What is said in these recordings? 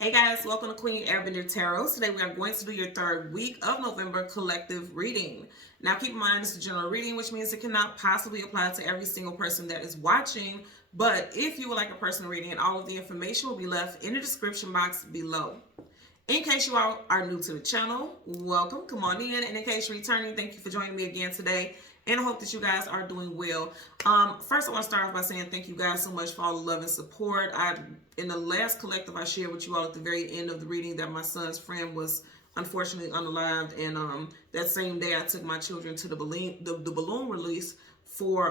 Hey guys, welcome to Queen Airbender Tarot. Today we are going to do your third week of November collective reading. Now keep in mind it's a general reading, which means it cannot possibly apply to every single person that is watching. But if you would like a personal reading, all of the information will be left in the description box below. In case you all are new to the channel, welcome, come on in. And in case you're returning, thank you for joining me again today. And I hope that you guys are doing well. First, I want to start off by saying thank you guys so much for all the love and support. In the last collective, I shared with you all at the very end of the reading that my son's friend was unfortunately unalived. And that same day, I took my children to the balloon release for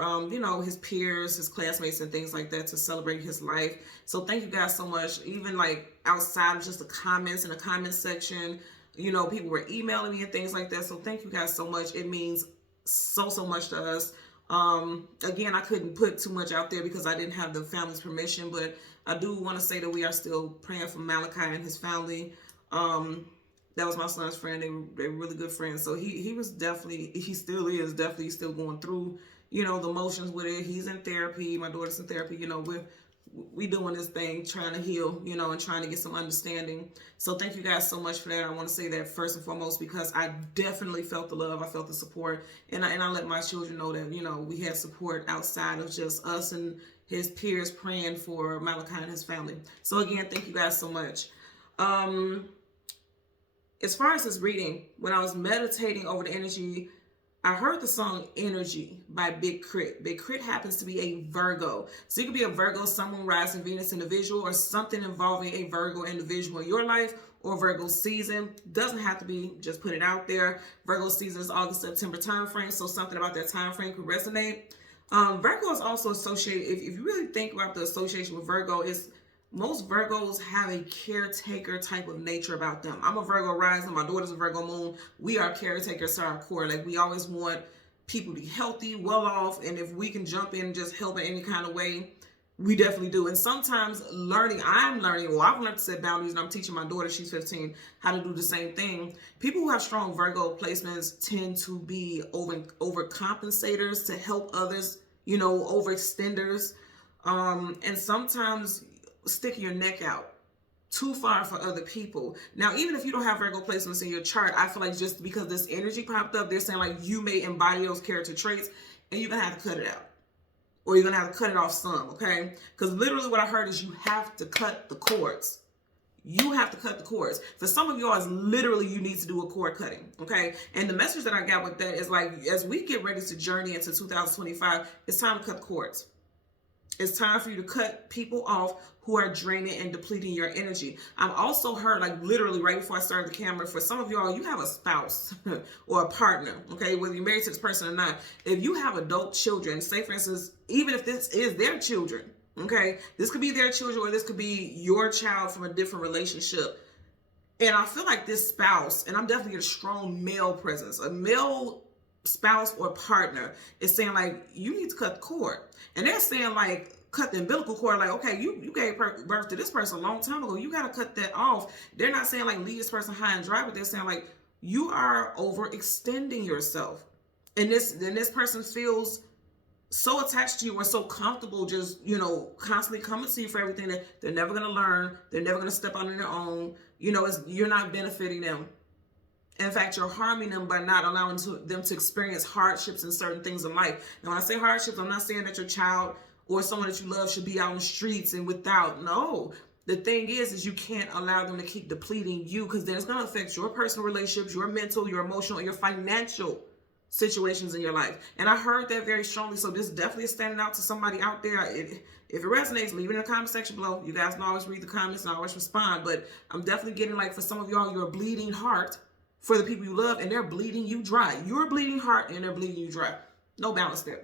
his peers, his classmates, and things like that to celebrate his life. So thank you guys so much. Even like outside of just the comments in the comment section, people were emailing me and things like that. So thank you guys so much. It means so much to us. Again, I couldn't put too much out there because I didn't have the family's permission, but I do want to say that we are still praying for Malachi and his family. That was my son's friend. They were really good friends. So he was definitely, he still is definitely still going through, the motions with it. He's in therapy. My daughter's in therapy. We doing this thing, trying to heal, and trying to get some understanding. So thank you guys so much for that. I want to say that first and foremost because I definitely felt the love. I felt the support. And I let my children know that, we had support outside of just us and his peers praying for Malachi and his family. So again, thank you guys so much. As far as this reading, when I was meditating over the energy, I heard the song Energy by Big Crit. Big Crit happens to be a Virgo. So you could be a Virgo, Sun, Moon, Rising, Venus individual, or something involving a Virgo individual in your life, or Virgo season. Doesn't have to be, just put it out there. Virgo season is August, September time frame, so something about that time frame could resonate. Virgo is also associated, if you really think about the association with Virgo, is most Virgos have a caretaker type of nature about them. I'm a Virgo rising. My daughter's a Virgo moon. We are caretakers to our core. Like, we always want people to be healthy, well off, and if we can jump in and just help in any kind of way, we definitely do. And sometimes I've learned to set boundaries, and I'm teaching my daughter, she's 15, how to do the same thing. People who have strong Virgo placements tend to be overcompensators to help others, overextenders. And sometimes sticking your neck out too far for other people. Now, even if you don't have Virgo placements in your chart, I feel like just because this energy popped up, they're saying like you may embody those character traits and you're going to have to cut it out. Or you're going to have to cut it off some, okay? Because literally what I heard is you have to cut the cords. You have to cut the cords. For some of y'all, it's literally you need to do a cord cutting, okay? And the message that I got with that is like, as we get ready to journey into 2025, it's time to cut the cords. It's time for you to cut people off who are draining and depleting your energy. I've also heard, like literally right before I started the camera, for some of y'all, you have a spouse or a partner, okay? Whether you're married to this person or not. If you have adult children, say for instance, even if this is their children, okay? This could be their children or this could be your child from a different relationship. And I feel like this spouse, and I'm definitely getting a strong male presence, a male spouse or partner is saying like, you need to cut the cord. And they're saying like, cut the umbilical cord, like, okay, you gave birth to this person a long time ago, you got to cut that off. They're not saying like leave this person high and dry, but they're saying like you are overextending yourself, and this person feels so attached to you or so comfortable just constantly coming to you for everything that they're never going to learn, they're never going to step out on their own. You're not benefiting them. In fact, you're harming them by not allowing them to experience hardships and certain things in life. Now, when I say hardships, I'm not saying that your child or someone that you love should be out on the streets and without. No. The thing is you can't allow them to keep depleting you, because then it's going to affect your personal relationships, your mental, your emotional, and your financial situations in your life. And I heard that very strongly. So this definitely is standing out to somebody out there. If it resonates, leave it in the comment section below. You guys can always read the comments and I always respond. But I'm definitely getting like, for some of y'all, you're a bleeding heart for the people you love, and they're bleeding you dry. You're a bleeding heart and they're bleeding you dry. No balance there.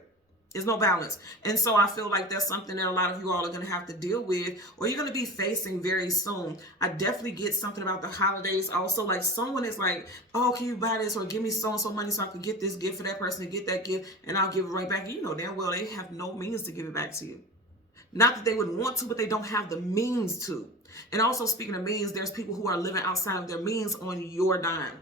There's no balance. And so I feel like that's something that a lot of you all are going to have to deal with, or you're going to be facing very soon. I definitely get something about the holidays also. Like someone is like, oh, can you buy this or give me so-and-so money so I can get this gift for that person to get that gift, and I'll give it right back. You know damn well they have no means to give it back to you. Not that they wouldn't want to, but they don't have the means to. And also, speaking of means, there's people who are living outside of their means on your dime.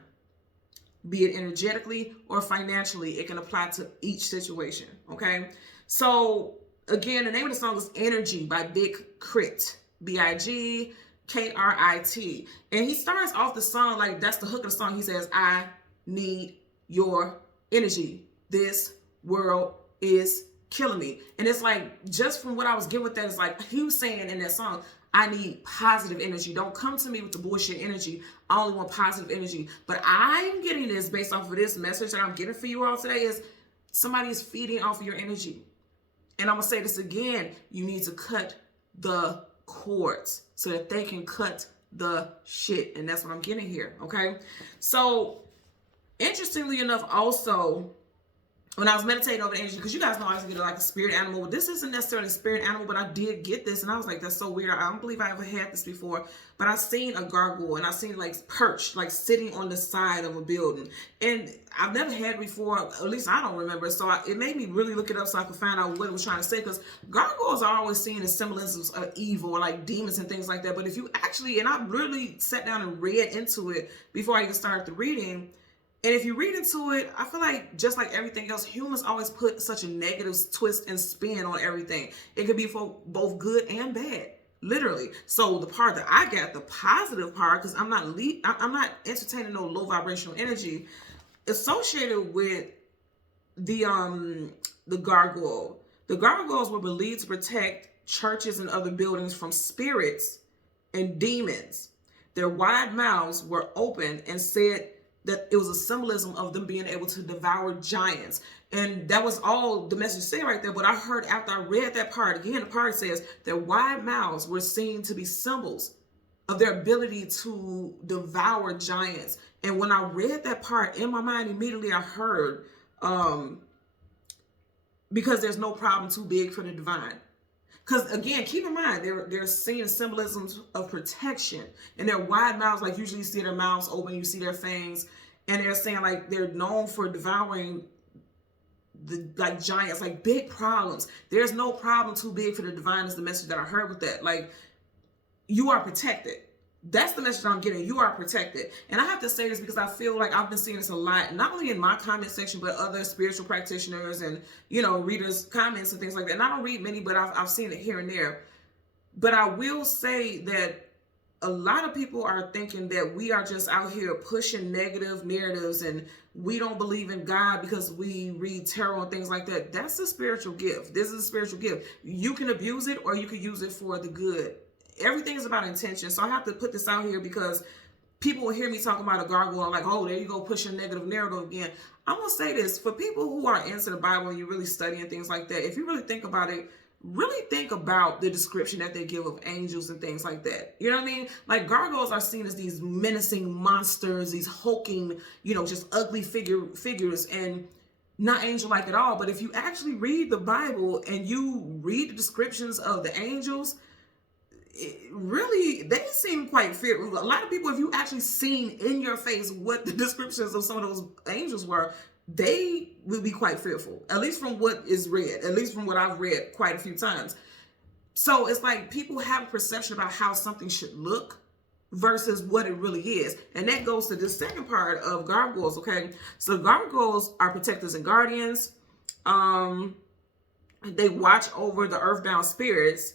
Be it energetically or financially, it can apply to each situation, okay? So, again, the name of the song is Energy by Big Crit. B-I-G Krit. And he starts off the song like that's the hook of the song. He says, I need your energy. This world is killing me. And it's like, just from what I was getting with that, it's like he was saying in that song, I need positive energy. Don't come to me with the bullshit energy. I only want positive energy. But I'm getting this based off of this message that I'm getting for you all today is somebody is feeding off of your energy. And I'm going to say this again. You need to cut the cords so that they can cut the shit. And that's what I'm getting here. Okay. So interestingly enough, also, when I was meditating over the energy, because you guys know I used to get like a spirit animal. This isn't necessarily a spirit animal, but I did get this. And I was like, that's so weird. I don't believe I ever had this before. But I've seen a gargoyle and I've seen like perched, like sitting on the side of a building. And I've never had it before, at least I don't remember. So it made me really look it up so I could find out what it was trying to say. Because gargoyles are always seen as symbolisms of evil, or like demons and things like that. But if you actually, and I really sat down and read into it before I even started the reading. And if you read into it, I feel like just like everything else, humans always put such a negative twist and spin on everything. It could be for both good and bad, literally. So the part that I got, the positive part, because I'm not entertaining no low vibrational energy associated with the gargoyle. The gargoyles were believed to protect churches and other buildings from spirits and demons. Their wide mouths were open and said that it was a symbolism of them being able to devour giants. And that was all the message said right there. But I heard after I read that part, again, the part says their wide mouths were seen to be symbols of their ability to devour giants. And when I read that part in my mind, immediately I heard, because there's no problem too big for the divine. Because again, keep in mind, they're seeing symbolisms of protection, and their wide mouths, like usually you see their mouths open, you see their fangs, and they're saying like they're known for devouring the like giants, like big problems. There's no problem too big for the divine is the message that I heard with that. Like, you are protected. That's the message I'm getting. You are protected. And I have to say this because I feel like I've been seeing this a lot, not only in my comment section, but other spiritual practitioners and, readers' comments and things like that. And I don't read many, but I've seen it here and there. But I will say that a lot of people are thinking that we are just out here pushing negative narratives and we don't believe in God because we read tarot and things like that. That's a spiritual gift. This is a spiritual gift. You can abuse it or you can use it for the good. Everything is about intention. So I have to put this out here because people will hear me talking about a gargoyle like, oh, there you go, pushing negative narrative again. I'm going to say this. For people who are into the Bible and you really study and things like that, if you really think about it, really think about the description that they give of angels and things like that. You know what I mean? Like, gargoyles are seen as these menacing monsters, these hulking, just ugly figures, and not angel-like at all. But if you actually read the Bible and you read the descriptions of the angels, really, they seem quite fearful. A lot of people, if you actually seen in your face what the descriptions of some of those angels were, they will be quite fearful, at least from what is read, at least from what I've read quite a few times. So it's like people have a perception about how something should look versus what it really is. And that goes to the second part of gargoyles, okay? So gargoyles are protectors and guardians. They watch over the earthbound spirits.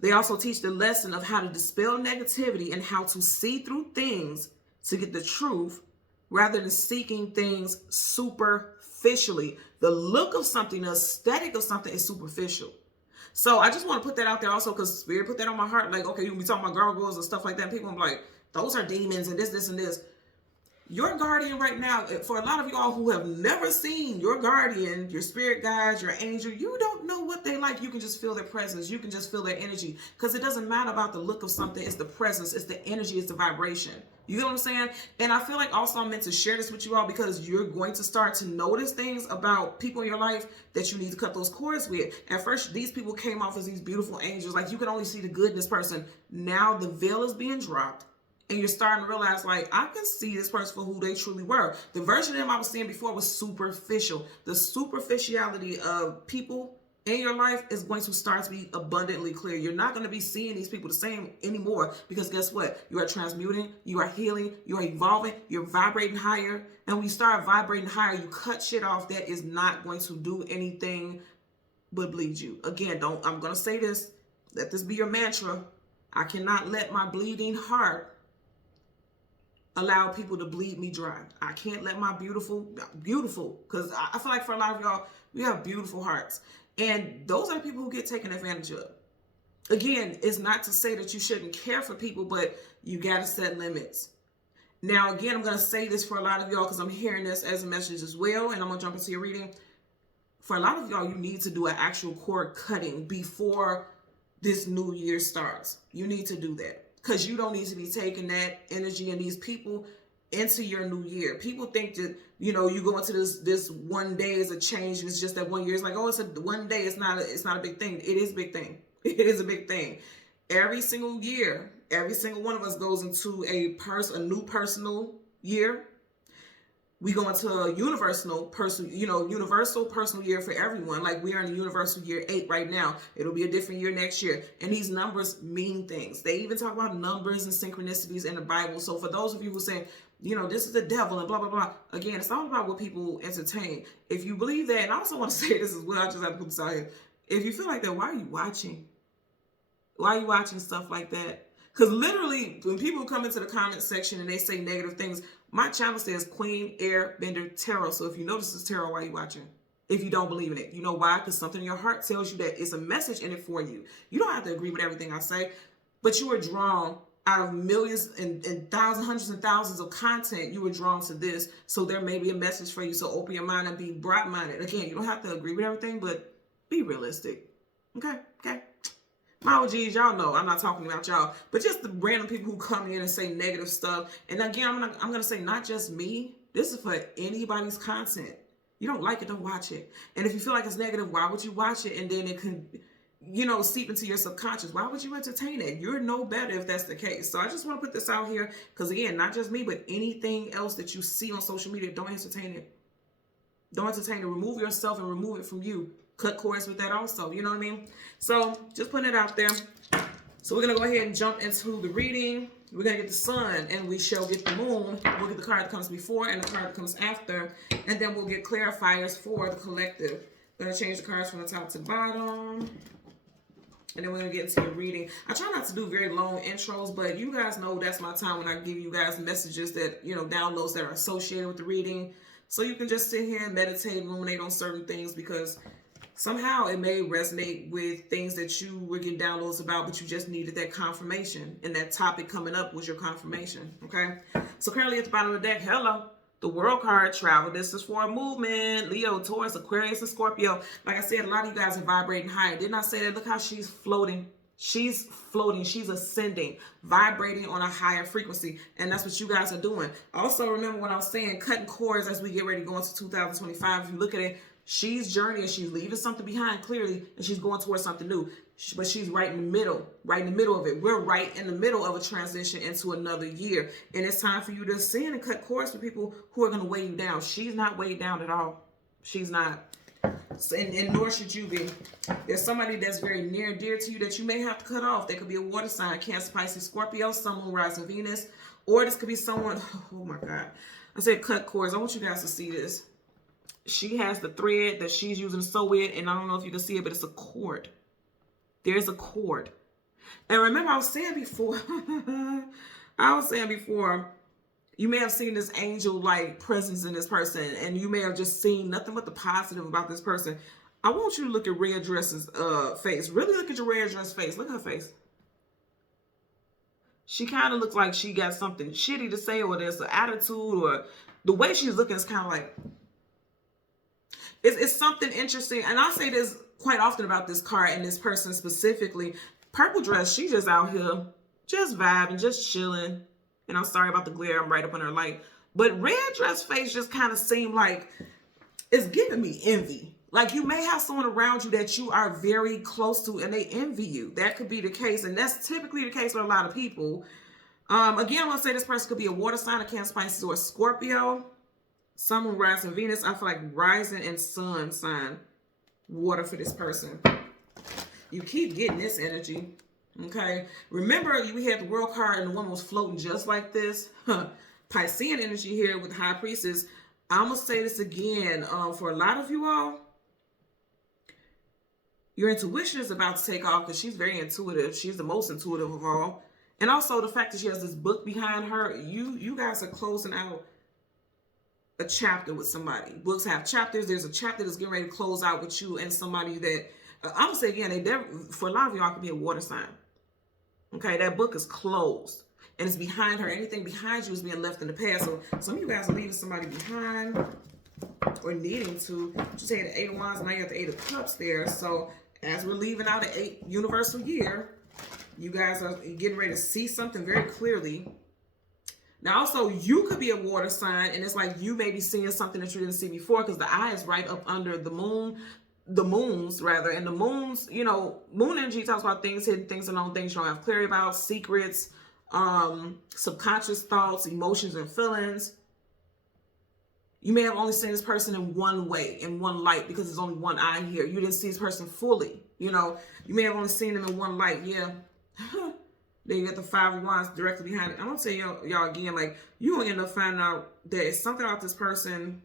They also teach the lesson of how to dispel negativity and how to see through things to get the truth rather than seeking things superficially. The look of something, the aesthetic of something is superficial. So I just want to put that out there also because Spirit put that on my heart. Like, okay, you'll be talking about gargoyles and stuff like that. People are like, those are demons and this and this. Your guardian right now, for a lot of y'all who have never seen your guardian, your spirit guides, your angel, you don't know what they like. You can just feel their presence. You can just feel their energy because it doesn't matter about the look of something. It's the presence. It's the energy. It's the vibration. You know what I'm saying? And I feel like also I'm meant to share this with you all because you're going to start to notice things about people in your life that you need to cut those cords with. At first, these people came off as these beautiful angels. Like, you can only see the good in this person. Now the veil is being dropped. And you're starting to realize, like, I can see this person for who they truly were. The version of them I was seeing before was superficial. The superficiality of people in your life is going to start to be abundantly clear. You're not going to be seeing these people the same anymore because guess what? You are transmuting, you are healing, you are evolving, you're vibrating higher. And when you start vibrating higher, you cut shit off that is not going to do anything but bleed you. Again, I'm going to say this. Let this be your mantra. I cannot let my bleeding heart allow people to bleed me dry. I can't let my beautiful, because I feel like for a lot of y'all, we have beautiful hearts. And those are the people who get taken advantage of. Again, it's not to say that you shouldn't care for people, but you got to set limits. Now, again, I'm going to say this for a lot of y'all because I'm hearing this as a message as well, and I'm going to jump into your reading. For a lot of y'all, you need to do an actual cord cutting before this new year starts. You need to do that because you don't need to be taking that energy and these people into your new year. People think that, you know, you go into this one day as a change and it's just that 1 year. It's like, oh, it's a one day. It's not a big thing. It is a big thing. It is a big thing. Every single year, every single one of us goes into a new personal year. We go into a universal personal year for everyone. Like we are in the universal year 8 right now. It'll be a different year next year. And these numbers mean things. They even talk about numbers and synchronicities in the Bible. So for those of you who say, you know, this is the devil and blah, blah, blah. Again, it's all about what people entertain. If you believe that, and I also want to say this as well, I just have to put this out here. If you feel like that, why are you watching? Why are you watching stuff like that? Because literally, when people come into the comment section and they say negative things, my channel says Queen Airbender Tarot. So if you know this is tarot, why are you watching? If you don't believe in it. You know why? Because something in your heart tells you that it's a message in it for you. You don't have to agree with everything I say, but you are drawn out of millions and thousands, hundreds and thousands of content. You were drawn to this. So there may be a message for you. So open your mind and be broad-minded. Again, you don't have to agree with everything, but be realistic. Okay? Okay? My OGs, y'all know I'm not talking about y'all, but just the random people who come in and say negative stuff. And again, I'm gonna say not just me. This is for anybody's content. You don't like it, don't watch it. And if you feel like it's negative, why would you watch it? And then it can, you know, seep into your subconscious. Why would you entertain it? You're no better if that's the case. So I just want to put this out here because again, not just me, but anything else that you see on social media, don't entertain it. Don't entertain it. Remove yourself and remove it from you. Cut cords with that also, you know what I mean? So just putting it out there. So we're going to go ahead and jump into the reading. We're going to get the sun and we shall get the moon. We'll get the card that comes before and the card that comes after. And then we'll get clarifiers for the collective. I'm going to change the cards from the top to the bottom. And then we're going to get into the reading. I try not to do very long intros, but you guys know that's my time when I give you guys messages that, you know, downloads that are associated with the reading. So you can just sit here and meditate, ruminate on certain things because somehow it may resonate with things that you were getting downloads about, but you just needed that confirmation. And that topic coming up was your confirmation, okay? So currently at the bottom of the deck, hello, the World card, travel. This is for a movement. Leo, Taurus, Aquarius, and Scorpio. Like I said, a lot of you guys are vibrating higher. Didn't I say that? Look how she's floating. She's floating. She's ascending, vibrating on a higher frequency. And that's what you guys are doing. Also, remember when I was saying cutting cords as we get ready to go into 2025. If you look at it, she's journeying, she's leaving something behind clearly, and she's going towards something new. But she's right in the middle of it. We're right in the middle of a transition into another year. And it's time for you to ascend and cut cords with people who are going to weigh you down. She's not weighed down at all. She's not. And nor should you be. There's somebody that's very near and dear to you that you may have to cut off. They could be a water sign, Cancer, Pisces, Scorpio, Sun, Moon, Rising, Venus. Or this could be someone, oh my God. I said cut cords. I want you guys to see this. She has the thread that she's using to sew it, and I don't know if you can see it, but it's a cord. There's a cord. And remember, I was saying before, you may have seen this angel-like presence in this person, and you may have just seen nothing but the positive about this person. I want you to look at Red Dress's face. Really look at your Red Dress face. Look at her face. She kind of looks like she got something shitty to say, or there's an attitude, or the way she's looking is kind of like, it's something interesting. And I say this quite often about this card and this person specifically. Purple dress, she's just out here, just vibing, just chilling. And I'm sorry about the glare, I'm right up on her light. But red dress face just kind of seemed like it's giving me envy. Like you may have someone around you that you are very close to and they envy you. That could be the case. And that's typically the case with a lot of people. Again, I want to say this person could be a water sign, a Cancer, Pisces, or a Scorpio. Sun, Moon, Rising, Venus. I feel like rising and sun sign water for this person. You keep getting this energy. Okay. Remember, we had the World card and the woman was floating just like this. Piscean energy here with High Priestess. I'm going to say this again. For a lot of you all, Your intuition is about to take off because she's very intuitive. She's the most intuitive of all. And also the fact that she has this book behind her, you guys are closing out a chapter with somebody. Books have chapters. There's a chapter that's getting ready to close out with you and somebody that, I'm going to say again, for a lot of y'all, could be a water sign. Okay, that book is closed. And it's behind her. Anything behind you is being left in the past. So some of you guys are leaving somebody behind or needing to. Just had the 8 of Wands, now you have the 8 of Cups there. So as we're leaving out the 8th universal year, you guys are getting ready to see something very clearly. Now also, you could be a water sign, and it's like you may be seeing something that you didn't see before because the eye is right up under the moon. The moons, rather. And the moons, you know, moon energy talks about things, hidden things, unknown things you don't have clarity about, secrets, subconscious thoughts, emotions, and feelings. You may have only seen this person in one way, in one light, because there's only one eye here. You didn't see this person fully. You know, you may have only seen them in one light. Yeah. Then you get the 5 of Wands directly behind it. I'm going to tell y'all again, like, you're going to end up finding out that it's something about this person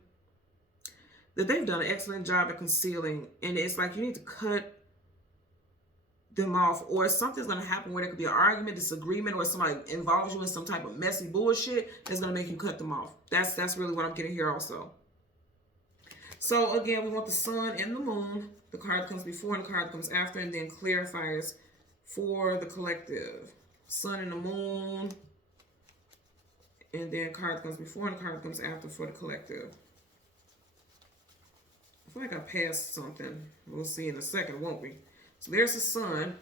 that they've done an excellent job at concealing. And it's like you need to cut them off, or something's going to happen where there could be an argument, disagreement, or somebody involves you in some type of messy bullshit that's going to make you cut them off. That's really what I'm getting here also. So again, we want the sun and the moon. The card comes before and the card comes after, and then clarifiers for the collective. Sun and the moon, and then card comes before and card comes after for the collective. I feel like I passed something. We'll see in a second, won't we? So there's the sun.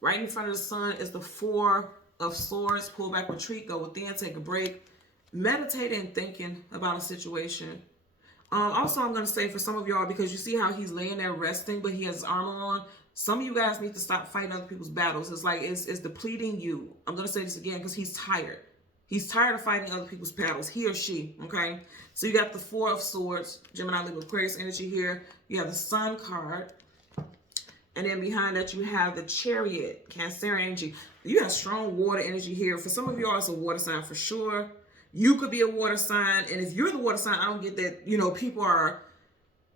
Right in front of the sun is the 4 of Swords. Pull back, retreat, go within, take a break. Meditating, thinking about a situation. Also, I'm going to say for some of y'all, because you see how he's laying there resting, but he has his armor on. Some of you guys need to stop fighting other people's battles. It's like it's depleting you. I'm going to say this again because he's tired. He's tired of fighting other people's battles, he or she, okay? So you got the 4 of Swords, Gemini, Libra, Aquarius energy here. You have the Sun card. And then behind that, you have the Chariot, Cancerian energy. You have strong water energy here. For some of y'all, it's a water sign for sure. You could be a water sign. And if you're the water sign, I don't get that, you know, people are...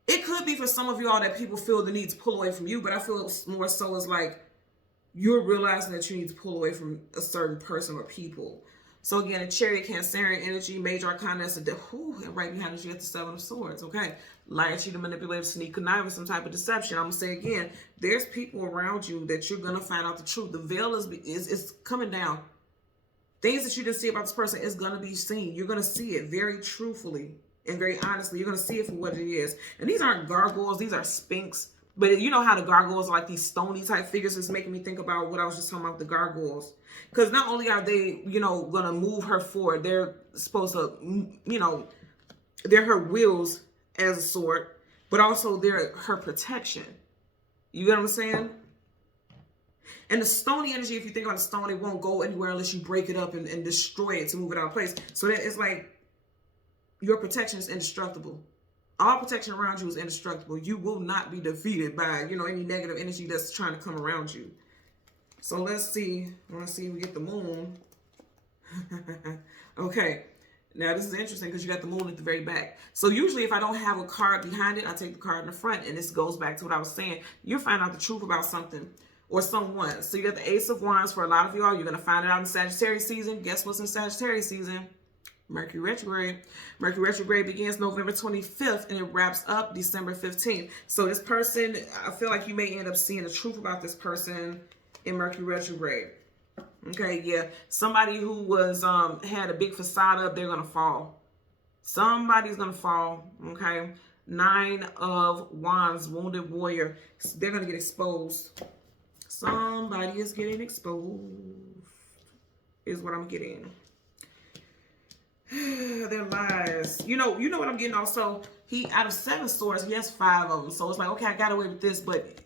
It could be for some of y'all that people feel the need to pull away from you. But I feel more so as like you're realizing that you need to pull away from a certain person or people. So again, a Chariot, Cancerian energy, major arcana, that's and right behind it, you get the 7 of Swords, okay? Liar, cheater, manipulator, sneak, connive, some type of deception. I'm going to say again, there's people around you that you're going to find out the truth. The veil is coming down. Things that you didn't see about this person is going to be seen. You're going to see it very truthfully and very honestly. You're going to see it for what it is. And these aren't gargoyles. These are sphinx. But you know how the gargoyles are like these stony type figures. It's making me think about what I was just talking about with the gargoyles. Because not only are they, you know, going to move her forward, they're supposed to, you know, they're her wheels as a sort, but also they're her protection. You get what I'm saying? And the stony energy, if you think about the stone, it won't go anywhere unless you break it up and destroy it to move it out of place. So that it's like your protection is indestructible. All protection around you is indestructible. You will not be defeated by, you know, any negative energy that's trying to come around you. So let's see. I want to see if we get the moon. Okay. Now this is interesting because you got the moon at the very back. So usually if I don't have a card behind it, I take the card in the front. And this goes back to what I was saying. You'll find out the truth about something or someone. So you got the Ace of Wands for a lot of y'all. You're going to find it out in Sagittarius season. Guess what's in Sagittarius season? Mercury retrograde. Mercury retrograde begins November 25th and it wraps up December 15th. So this person, I feel like you may end up seeing the truth about this person in Mercury retrograde. Okay, yeah. Somebody who was had a big facade up, they're gonna fall. Somebody's gonna fall. Okay. 9 of Wands, wounded warrior. They're gonna get exposed. Somebody is getting exposed. Is what I'm getting. Their lies. You know what I'm getting also. He out of 7 swords, he has 5 of them. So it's like, okay, I got away with this, but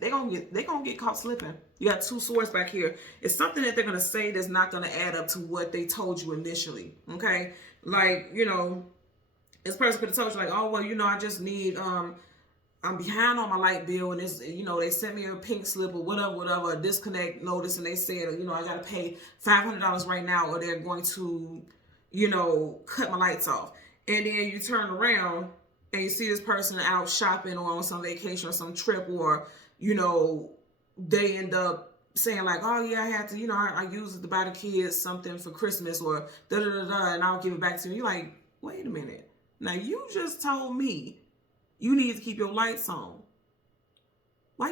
they're gonna get caught slipping. You got 2 swords back here. It's something that they're gonna say that's not gonna add up to what they told you initially. Okay, like, you know, this person could have told you like, oh well, you know, I just need I'm behind on my light bill, and it's, you know, they sent me a pink slip or whatever, a disconnect notice, and they said, you know, I gotta pay $500 right now, or they're going to, you know, cut my lights off. And then you turn around and you see this person out shopping or on some vacation or some trip, or, you know, they end up saying like, oh yeah, I had to, you know, I used it to buy the kids something for Christmas, or da da da da, and I'll give it back to you. You're like, wait a minute. Now you just told me you need to keep your lights on. Why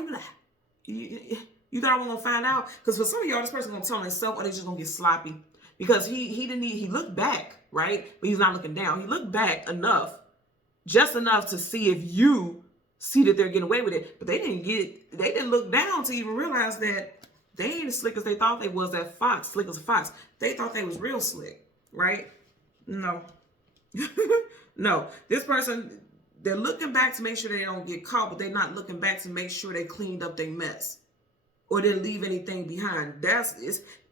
you thought I was gonna find out? Because for some of y'all, this person gonna tell himself, or they just gonna get sloppy. Because he looked back, right? But he's not looking down. He looked back enough, just enough to see if you see that they're getting away with it. But they didn't look down to even realize that they ain't as slick as they thought they was. That fox, slick as a fox. They thought they was real slick, right? No. No. This person, they're looking back to make sure they don't get caught, but they're not looking back to make sure they cleaned up their mess or didn't leave anything behind. They're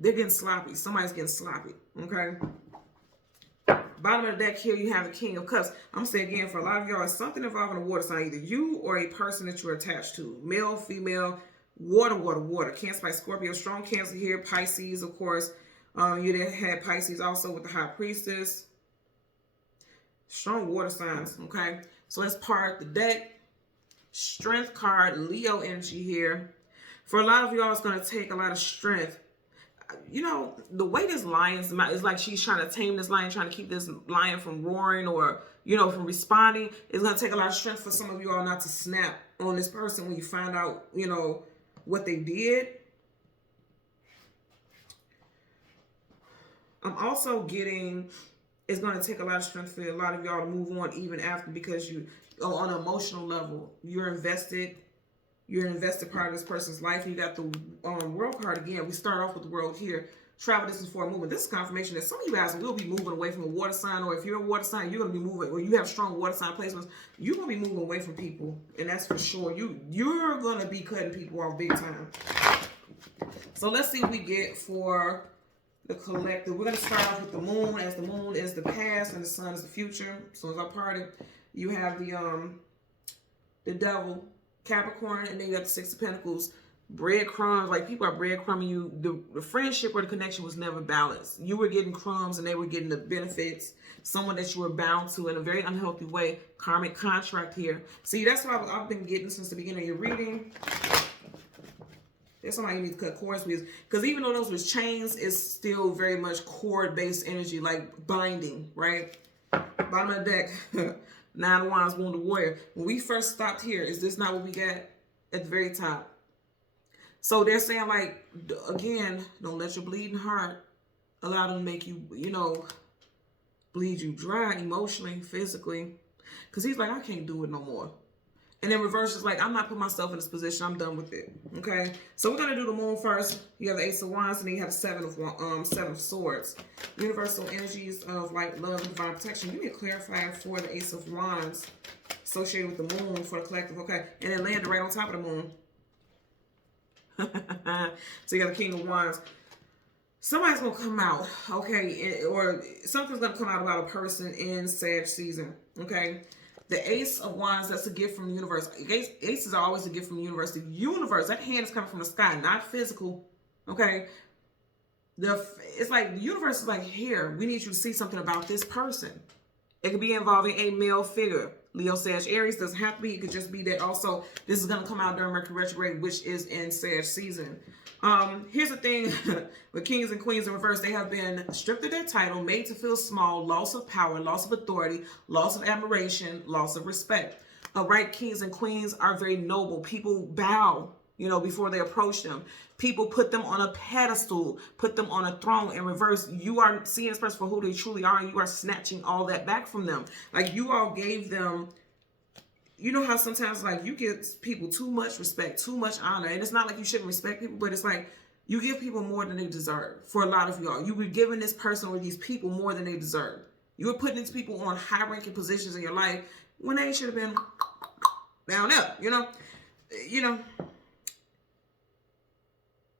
getting sloppy. Somebody's getting sloppy, okay? Bottom of the deck here, you have the King of Cups. I'm going to say again, for a lot of y'all, it's something involving a water sign, either you or a person that you're attached to. Male, female, water. Cancer by Scorpio, strong Cancer here. Pisces, of course. You then had Pisces also with the High Priestess. Strong water signs, okay? So let's part the deck. Strength card, Leo energy here. For a lot of y'all, it's going to take a lot of strength. You know, the way this lion's is like she's trying to tame this lion, trying to keep this lion from roaring or, you know, from responding. It's going to take a lot of strength for some of you all not to snap on this person when you find out, you know, what they did. I'm also getting, it's going to take a lot of strength for a lot of y'all to move on even after, because you, on an emotional level, you're invested. You're an invested part of this person's life. You got the world card again. We start off with the world here. Travel distance for a movement. This is confirmation that some of you guys will be moving away from a water sign, or if you're a water sign, you're going to be moving, or you have strong water sign placements, you're going to be moving away from people. And that's for sure. You're going to be cutting people off big time. So let's see what we get for the collective. We're going to start off with the moon, as the moon is the past and the sun is the future. So as I parted, you have the devil, Capricorn, and then you got the Six of Pentacles, breadcrumbs. Like, people are breadcrumbing you. The friendship or the connection was never balanced. You were getting crumbs and they were getting the benefits. Someone that you were bound to in a very unhealthy way. Karmic contract here. See, that's what I've been getting since the beginning of your reading. There's somebody you need to cut cords with, because even though those was chains, it's still very much cord-based energy, like binding, right? Bottom of the deck. Nine of Wands, Wounded Warrior. When we first stopped here, is this not what we got at the very top? So they're saying, like, again, don't let your bleeding heart allow them to make you, you know, bleed you dry emotionally, physically. Because he's like, I can't do it no more. And then reverse is like, I'm not putting myself in this position. I'm done with it. Okay? So we're going to do the moon first. You have the Ace of Wands, and then you have the Seven of Swords. Universal energies of light, love, and divine protection. Give me a clarifier for the Ace of Wands associated with the moon for the collective. Okay? And it landed right on top of the moon. So you got the King of Wands. Somebody's going to come out, okay? Or something's going to come out about a person in Sag season, okay? The Ace of Wands, that's a gift from the universe. Aces are always a gift from the universe. The universe, that hand is coming from the sky, not physical, okay? It's like the universe is like, here, we need you to see something about this person. It could be involving a male figure. Leo, Sag, Aries, doesn't have to be. It could just be that also this is going to come out during Mercury retrograde, which is in Sag season. Here's the thing with kings and queens in reverse, they have been stripped of their title, made to feel small, loss of power, loss of authority, loss of admiration, loss of respect. Right, kings and queens are very noble. People bow, you know, before they approach them. People put them on a pedestal, put them on a throne. In reverse, you are seeing this person for who they truly are, and you are snatching all that back from them. Like, you all gave them, you know how sometimes, like, you give people too much respect, too much honor. And it's not like you shouldn't respect people, but it's like you give people more than they deserve. For a lot of y'all, you were giving this person or these people more than they deserve. You were putting these people on high-ranking positions in your life when they should have been down up, you know? You know,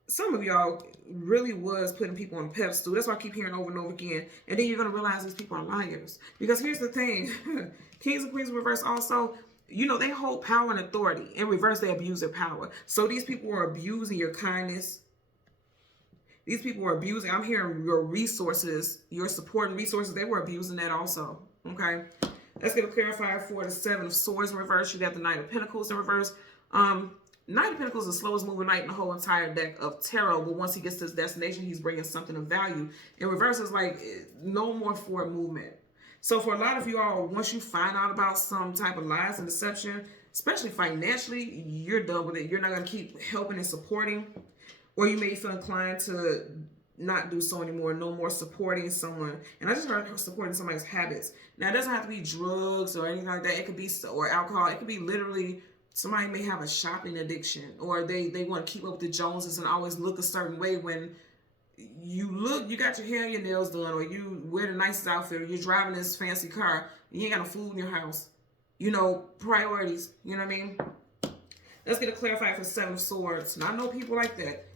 some of y'all really was putting people on a pedestal. That's why I keep hearing over and over again. And then you're going to realize these people are liars. Because here's the thing. Kings and queens in reverse also, you know, they hold power and authority. In reverse, they abuse their power. So these people are abusing your kindness. These people are abusing, I'm hearing your resources, your support and resources. They were abusing that also, okay? Let's get a clarifier for the Seven of Swords in reverse. You got the Knight of Pentacles in reverse. Knight of Pentacles is the slowest moving knight in the whole entire deck of tarot, but once he gets to his destination, he's bringing something of value. In reverse, is like no more forward movement. So for a lot of you all, once you find out about some type of lies and deception, especially financially, you're done with it. You're not going to keep helping and supporting, or you may feel inclined to not do so anymore. No more supporting someone. And I just heard supporting somebody's habits. Now, it doesn't have to be drugs or anything like that. It could be, or alcohol. It could be literally somebody may have a shopping addiction, or they want to keep up with the Joneses and always look a certain way. When you got your hair and your nails done, or you wear the nicest outfit, or you're driving this fancy car, you ain't got no food in your house. You know, priorities. You know what I mean? Let's get a clarifier for Seven of Swords. Now, I know people like that.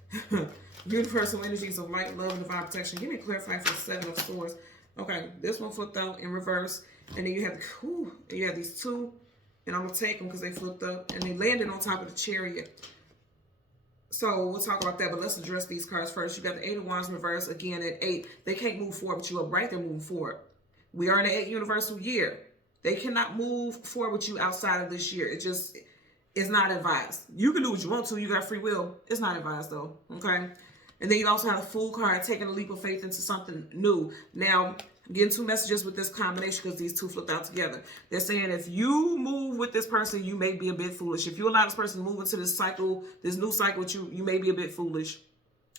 Universal energies of light, love, and divine protection. Give me a clarifier for Seven of Swords. Okay, this one flipped out in reverse. And then you have these two. And I'm going to take them because they flipped up. And they landed on top of the Chariot. So we'll talk about that. But let's address these cards first. You got the Eight of Wands in reverse. Again, at 8. They can't move forward, but you upright, they're moving forward. We are in the 8th universal year. They cannot move forward with you outside of this year. It just is not advised. You can do what you want to. You got free will. It's not advised, though. Okay? And then you also have the Fool card, taking a leap of faith into something new. Now, I'm getting two messages with this combination because these two flipped out together. They're saying if you move with this person, you may be a bit foolish. If you allow this person to move into this cycle, this new cycle with you, you may be a bit foolish.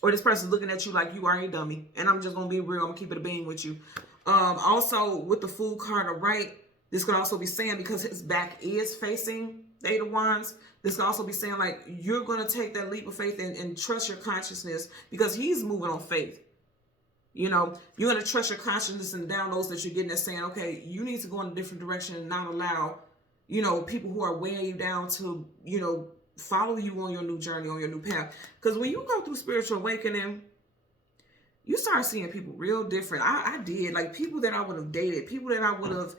Or this person's looking at you like you are a dummy. And I'm just going to be real. I'm going to keep it a bean with you. Also, with the Fool card to right, this could also be saying, because his back is facing the Eight of Wands, this could also be saying, like, you're going to take that leap of faith and trust your consciousness, because he's moving on faith. You know, you're going to trust your consciousness and downloads that you're getting that's saying, okay, you need to go in a different direction and not allow, you know, people who are weighing you down to, you know, follow you on your new journey, on your new path. Because when you go through spiritual awakening, you start seeing people real different. I did. Like, people that I would have dated, people that I would have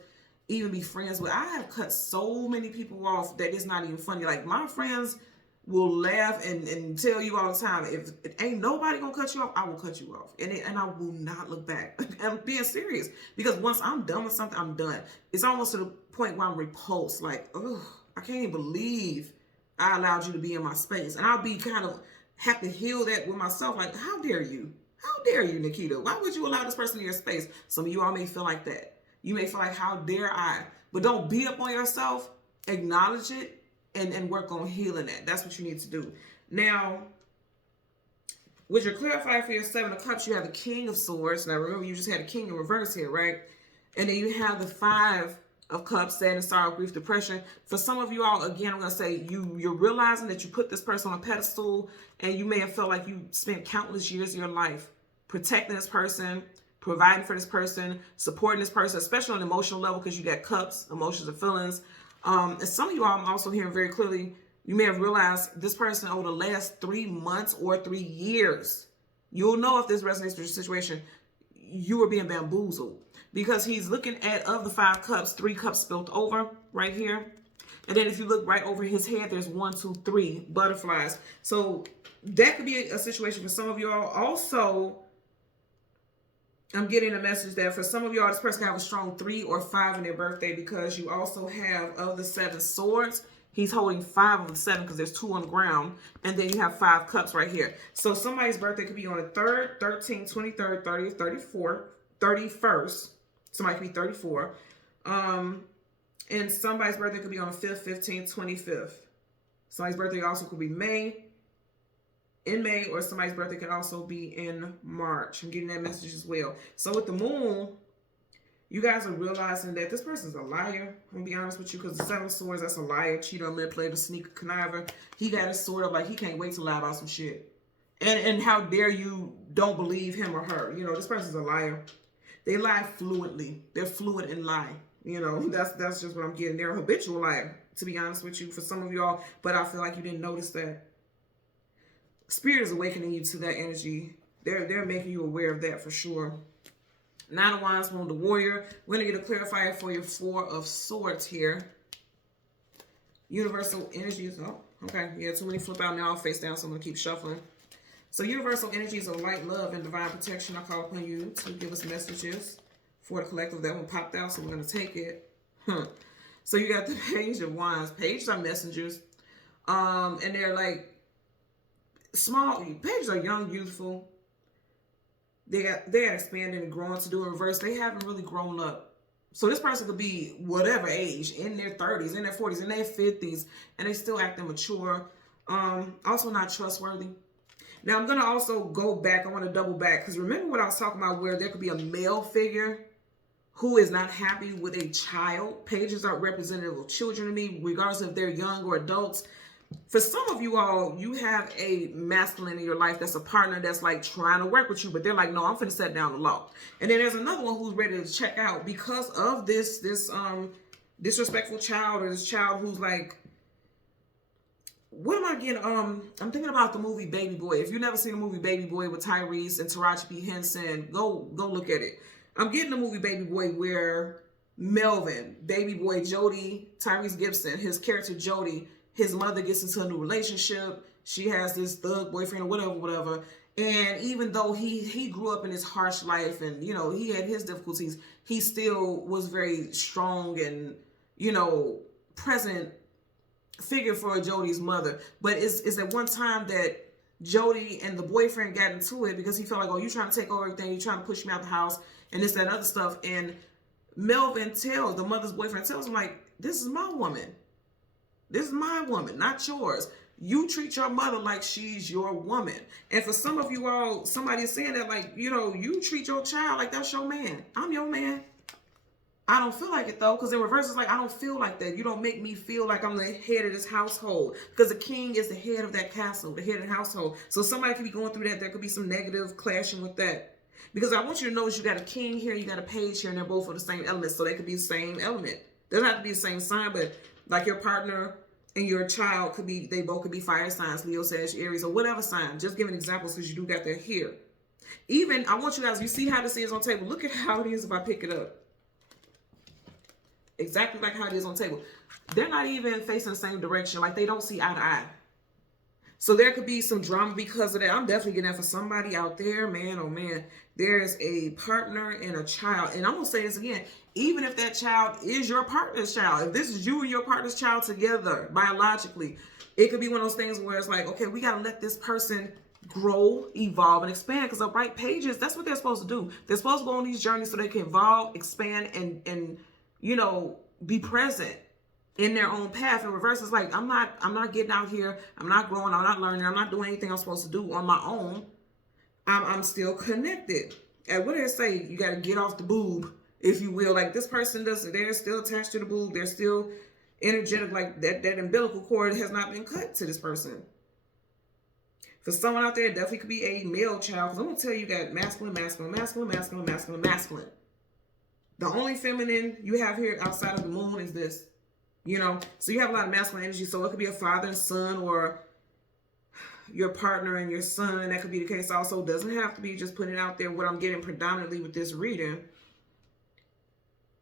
even be friends with. I have cut so many people off that it's not even funny. Like, my friends will laugh and tell you all the time, if ain't nobody gonna cut you off, I will cut you off. And I will not look back. I'm being serious. Because once I'm done with something, I'm done. It's almost to the point where I'm repulsed. Like, ugh, I can't even believe I allowed you to be in my space. And I'll be kind of have to heal that with myself. Like, how dare you? How dare you, Nikita? Why would you allow this person in your space? Some of you all may feel like that. You may feel like, how dare I? But don't beat up on yourself. Acknowledge it and work on healing that. That's what you need to do. Now, with your clarifier for your Seven of Cups, you have the King of Swords. Now, remember, you just had a King in reverse here, right? And then you have the Five of Cups, sadness, sorrow, grief, depression. For some of you all, again, I'm going to say you're realizing that you put this person on a pedestal, and you may have felt like you spent countless years of your life protecting this person, providing for this person, supporting this person, especially on an emotional level, because you got cups, emotions and feelings. And some of you all, I'm also hearing very clearly, you may have realized this person over the last 3 months or 3 years, you'll know if this resonates with your situation, you were being bamboozled. Because he's looking at, of the 5 cups, 3 cups spilled over right here. And then if you look right over his head, there's 1, 2, 3 butterflies. So that could be a situation for some of you all. Also, I'm getting a message that for some of y'all, this person can have a strong 3 or 5 in their birthday, because you also have, of the 7 swords, he's holding 5 of the 7 because there's 2 on the ground. And then you have 5 cups right here. So somebody's birthday could be on the 3rd, 13th, 23rd, 30th, 34th, 31st. Somebody could be 34. And somebody's birthday could be on the 5th, 15th, 25th. Somebody's birthday also could be in May, or somebody's birthday could also be in March. I'm getting that message as well. So with the moon, you guys are realizing that this person's a liar. I'm gonna be honest with you, because the 7 swords, that's a liar, cheater, manipulator, sneaker, conniver. He got his sword up like he can't wait to lie about some shit. And how dare you don't believe him or her. You know, this person's a liar. They lie fluently. They're fluent in lying. You know, that's just what I'm getting. They're a habitual liar, to be honest with you, for some of y'all. But I feel like you didn't notice that. Spirit is awakening you to that energy. They're making you aware of that for sure. 9 of Wands, Moon, the Warrior. We're going to get a clarifier for your 4 of Swords here. Universal energies. Oh, okay. Yeah, too many flip out now. I'll face down, so I'm going to keep shuffling. So universal energies of light, love, and divine protection. I call upon you to give us messages for the collective. That one popped out, so we're going to take it. So you got the Page of Wands. Pages are messengers. And they're like small. Pages are young, youthful. They're expanding and growing. To do in reverse, they haven't really grown up. So this person could be whatever age, in their 30s, in their 40s, in their 50s, and they still acting mature. Also not trustworthy. Now I'm gonna also go back. I want to double back, because remember what I was talking about, where there could be a male figure who is not happy with a child. Pages are representative of children to me, regardless if they're young or adults. For some of you all, you have a masculine in your life that's a partner that's like trying to work with you, but they're like, no, I'm finna set down the law. And then there's another one who's ready to check out because of this disrespectful child, or this child who's like, what am I getting? I'm thinking about the movie Baby Boy. If you've never seen the movie Baby Boy with Tyrese and Taraji P. Henson, go look at it. I'm getting the movie Baby Boy where Melvin, Baby Boy Jody, Tyrese Gibson, his character Jody, his mother gets into a new relationship. She has this thug boyfriend or whatever. And even though he grew up in his harsh life and, you know, he had his difficulties, he still was very strong and, you know, present figure for Jody's mother. But it's at one time that Jody and the boyfriend got into it because he felt like, oh, you trying to take over everything. You trying to push me out the house and this, that, and other stuff. And Melvin tells, the mother's boyfriend tells him, like, this is my woman. This is my woman, not yours. You treat your mother like she's your woman. And for some of you all, somebody is saying that, like, you know, you treat your child like that's your man. I'm your man. I don't feel like it, though, because in reverse, it's like, I don't feel like that. You don't make me feel like I'm the head of this household, because the king is the head of that castle, the head of the household. So somebody could be going through that. There could be some negative clashing with that. Because I want you to notice you got a king here, you got a page here, and they're both of the same element. So they could be the same element. They don't have to be the same sign, but like your partner and your child could be, they both could be fire signs, Leo, Sagittarius, Aries, or whatever sign. Just giving examples because you do got that here. Even, I want you guys, you see how this is on table. Look at how it is if I pick it up. Exactly like how it is on table. They're not even facing the same direction. Like, they don't see eye to eye. So there could be some drama because of that. I'm definitely getting that for somebody out there, man, oh man. There's a partner and a child. And I'm going to say this again. Even if that child is your partner's child, if this is you and your partner's child together biologically, it could be one of those things where it's like, okay, we got to let this person grow, evolve, and expand. Because the right pages, that's what they're supposed to do. They're supposed to go on these journeys so they can evolve, expand, and you know, be present in their own path. In reverse, it's like, I'm not getting out here. I'm not growing. I'm not learning. I'm not doing anything I'm supposed to do on my own. I'm still connected. And what did it say? You got to get off the boob, if you will. Like, this person they're still attached to the boob. They're still energetic. Like that umbilical cord has not been cut to this person. For someone out there, it definitely could be a male child. Because I'm going to tell you that masculine, masculine, masculine, masculine, masculine, masculine. The only feminine you have here outside of the moon is this. You know, so you have a lot of masculine energy. So it could be a father and son, or your partner and your son. That could be the case also. Doesn't have to be, just putting it out there, what I'm getting predominantly with this reading.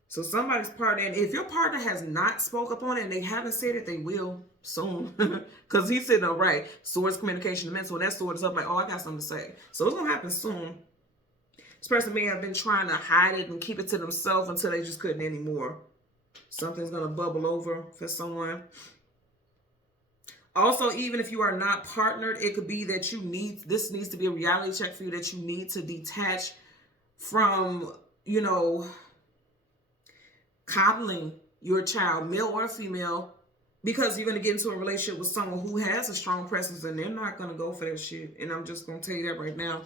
So somebody's partner, and if your partner has not spoke up on it and they haven't said it, they will soon. Because he's sitting up right. Swords, communication, and mental. And that sword is up like, oh, I got something to say. So it's going to happen soon. This person may have been trying to hide it and keep it to themselves until they just couldn't anymore. Something's going to bubble over for someone. Also, even if you are not partnered, it could be that this needs to be a reality check for you, that you need to detach from, you know, coddling your child, male or female, because you're going to get into a relationship with someone who has a strong presence, and they're not going to go for that shit. And I'm just going to tell you that right now.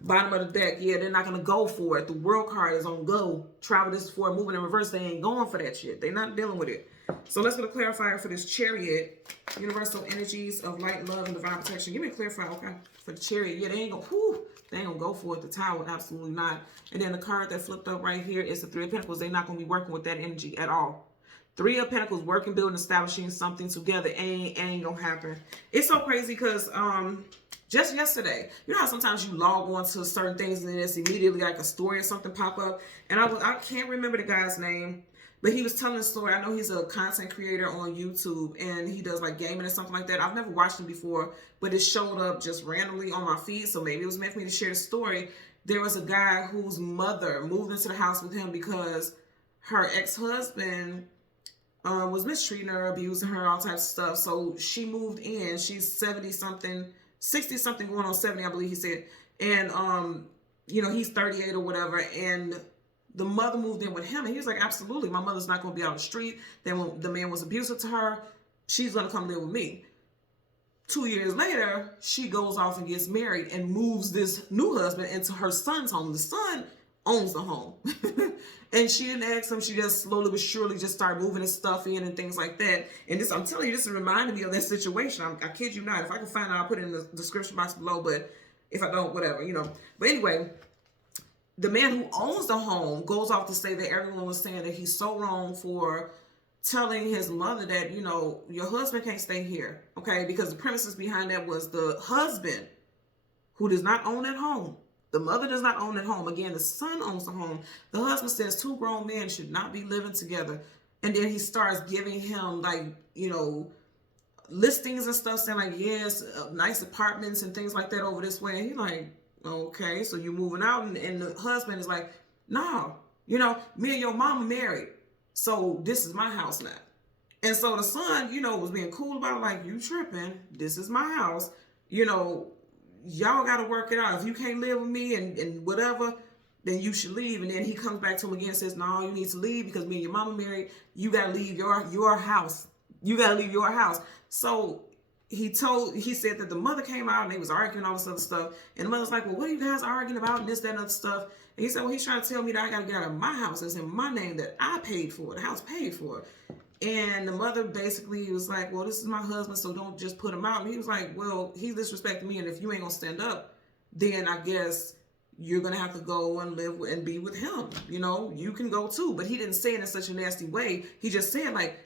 Bottom of the deck, yeah, they're not going to go for it. The world card is on go. Travel this forward, moving in reverse. They ain't going for that shit. They're not dealing with it. So let's get a clarifier for this Chariot. Universal energies of light, love, and divine protection. Give me a clarifier, okay? For the Chariot, yeah, they ain't gonna go for it. The Tower, absolutely not. And then the card that flipped up right here is the Three of Pentacles. They're not gonna be working with that energy at all. Three of Pentacles, working, building, establishing something together ain't gonna happen. It's so crazy because just yesterday, you know how sometimes you log on to certain things and then it's immediately like a story or something pop up. And I can't remember the guy's name, but he was telling a story. I know he's a content creator on YouTube and he does like gaming or something like that. I've never watched him before, but it showed up just randomly on my feed. So maybe it was meant for me to share the story. There was a guy whose mother moved into the house with him because her ex-husband was mistreating her, abusing her, all types of stuff. So she moved in. She's 70 something, 60 something, going on 70, I believe he said. And he's 38 or whatever. And the mother moved in with him, and he was like, absolutely, my mother's not going to be on the street. Then when the man was abusive to her, she's going to come live with me. 2 years later, she goes off and gets married and moves this new husband into her son's home. The son owns the home. And she didn't ask him. She just slowly but surely just started moving his stuff in and things like that. And this, I'm telling you, this reminded me of that situation. I kid you not. If I can find it, I'll put it in the description box below. But if I don't, whatever, But anyway, the man who owns the home goes off to say that everyone was saying that he's so wrong for telling his mother that, your husband can't stay here, okay? Because the premises behind that was the husband who does not own that home. The mother does not own that home. Again, the son owns the home. The husband says 2 grown men should not be living together. And then he starts giving him, listings and stuff, saying like, yes, nice apartments and things like that over this way. And he's like, okay, so you're moving out. And the husband is like, no, me and your mama married. So this is my house now. And so the son, was being cool about it, like, you tripping. This is my house. Y'all got to work it out. If you can't live with me and whatever, then you should leave. And then he comes back to him again and says, no, you need to leave because me and your mama married. You got to leave your house. You got to leave your house. So he said that the mother came out and they was arguing all this other stuff. And the mother's like, well, what are you guys arguing about and this, that, and other stuff? And he said, well, he's trying to tell me that I got to get out of my house. It's in my name that I paid for. The house paid for. And the mother basically was like, well, this is my husband, so don't just put him out. And he was like, well, he's disrespecting me. And if you ain't going to stand up, then I guess you're going to have to go and live and be with him. You can go too. But he didn't say it in such a nasty way. He just said, like,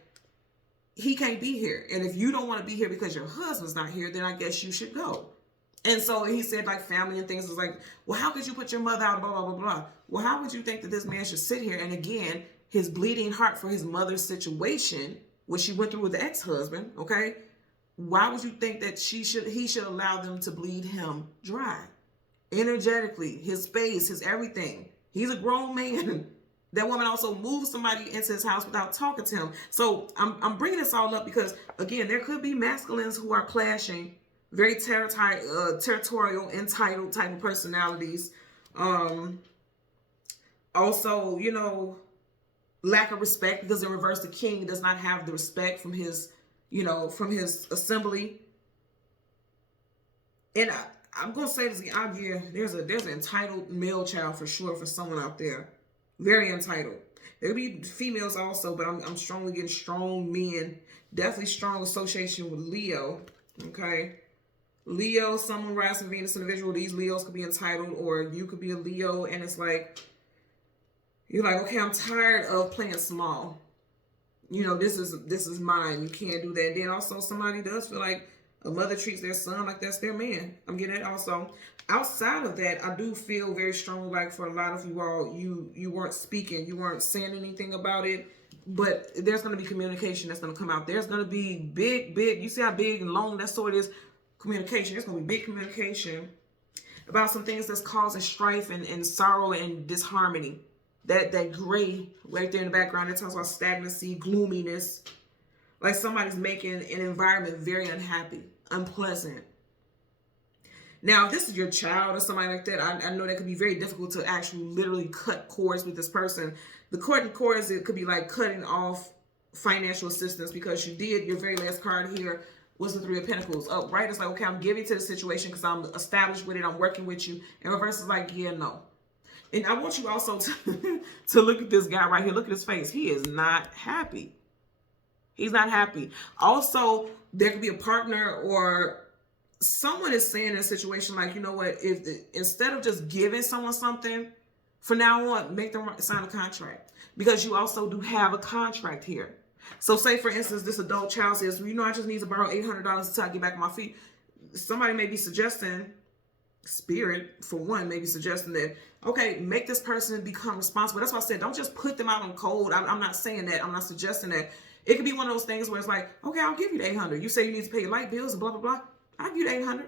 he can't be here. And if you don't want to be here because your husband's not here, then I guess you should go. And so he said, like, family and things was like, well, how could you put your mother out, blah, blah, blah, blah. Well, how would you think that this man should sit here? And again, his bleeding heart for his mother's situation, what she went through with the ex-husband, okay? Why would you think that he should allow them to bleed him dry? Energetically, his space, his everything. He's a grown man. That woman also moved somebody into his house without talking to him. So I'm bringing this all up because, again, there could be masculines who are clashing, very territorial, entitled type of personalities. Also, lack of respect, because in reverse, the king does not have the respect from his assembly. And I'm gonna say this again. Yeah, there's an entitled male child for sure for someone out there, very entitled. There'll be females also, but I'm strongly getting strong men. Definitely strong association with Leo. Okay, Leo, someone rising Venus individual. These Leos could be entitled, or you could be a Leo, and it's like, you're like, okay, I'm tired of playing small. This is mine. You can't do that. And then also somebody does feel like a mother treats their son like that's their man. I'm getting it also. Outside of that, I do feel very strongly like for a lot of you all, you weren't speaking. You weren't saying anything about it. But there's going to be communication that's going to come out. There's going to be big. You see how big and long that sword is? Communication. There's going to be big communication about some things that's causing strife and sorrow and disharmony. That gray right there in the background, that talks about stagnancy, gloominess. Like somebody's making an environment very unhappy, unpleasant. Now, if this is your child or somebody like that, I know that could be very difficult to actually literally cut cords with this person. The cutting cords, it could be like cutting off financial assistance, because your very last card here was the 3 of Pentacles. Up right, it's like, okay, I'm giving to the situation because I'm established with it, I'm working with you. And reverse is like, yeah, no. And I want you also to look at this guy right here. Look at his face. He is not happy. He's not happy. Also, there could be a partner or someone is saying in a situation like, you know what, instead of just giving someone something, from now on, make them sign a contract. Because you also do have a contract here. So say, for instance, this adult child says, well, I just need to borrow $800 until I get back on my feet. Somebody may be suggesting, spirit, for one, maybe suggesting that, okay, make this person become responsible. That's why I said, don't just put them out on cold. I'm not saying that. I'm not suggesting that. It could be one of those things where it's like, okay, I'll give you the $800. You say you need to pay your light bills and blah, blah, blah. I'll give you the $800.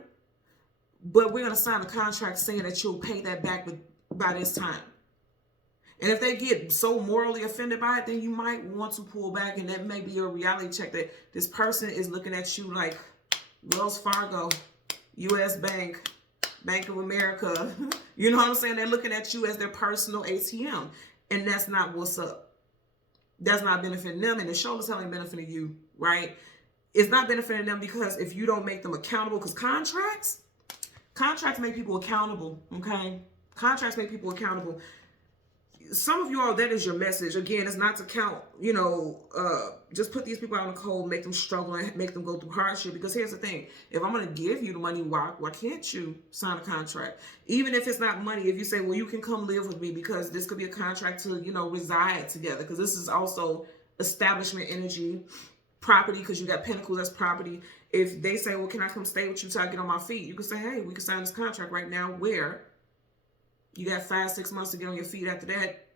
But we're going to sign a contract saying that you'll pay that back by this time. And if they get so morally offended by it, then you might want to pull back, and that may be a reality check that this person is looking at you like Wells Fargo, U.S. Bank, Bank of America. You know what I'm saying? They're looking at you as their personal ATM, and that's not what's up. That's not benefiting them, and the show is only benefiting you, right? It's not benefiting them because if you don't make them accountable, because contracts make people accountable, okay? Contracts make people accountable. Some of you all, that is your message. Again, it's not to count, you know, just put these people out in the cold, make them struggle, and make them go through hardship. Because here's the thing. If I'm going to give you the money, why can't you sign a contract? Even if it's not money, if you say, well, you can come live with me because this could be a contract to, you know, reside together. Because this is also establishment energy, property, because you got pentacles, that's property. If they say, well, can I come stay with you till I get on my feet? You can say, hey, we can sign this contract right now where you got 5-6 months to get on your feet. After that,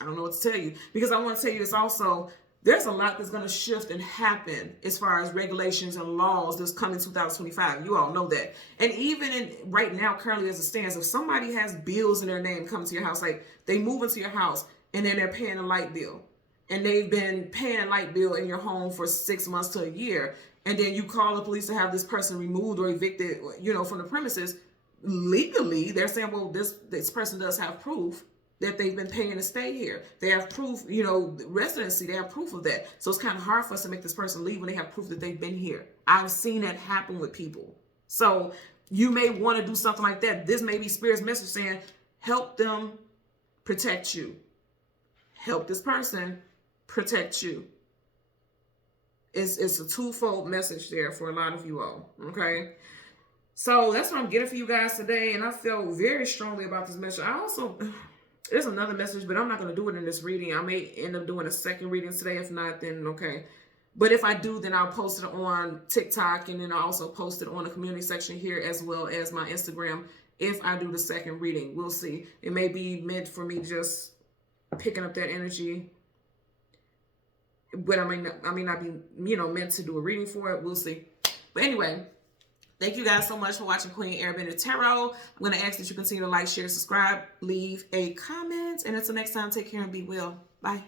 I don't know what to tell you. Because I want to tell you, it's also, there's a lot that's going to shift and happen as far as regulations and laws that's coming 2025. You all know that. And even right now, currently as it stands, if somebody has bills in their name coming to your house, like they move into your house and then they're paying a light bill, and they've been paying a light bill in your home for 6 months to a year, and then you call the police to have this person removed or evicted, you know, from the premises, legally, they're saying, well, this person does have proof that they've been paying to stay here. They have proof, you know, residency, they have proof of that. So it's kind of hard for us to make this person leave when they have proof that they've been here. I've seen that happen with people. So you may want to do something like that. This may be Spirit's message saying, help them protect you. Help this person protect you. It's a twofold message there for a lot of you all, okay? So that's what I'm getting for you guys today, and I feel very strongly about this message. I also, there's another message, but I'm not going to do it in this reading. I may end up doing a second reading today. If not, then okay. But if I do, then I'll post it on TikTok, and then I'll also post it on the community section here as well as my Instagram if I do the second reading. We'll see. It may be meant for me just picking up that energy, but I may not be, you know, meant to do a reading for it. We'll see. But anyway, thank you guys so much for watching Queen Airbender Tarot. I'm going to ask that you continue to like, share, subscribe, leave a comment. And until next time, take care and be well. Bye.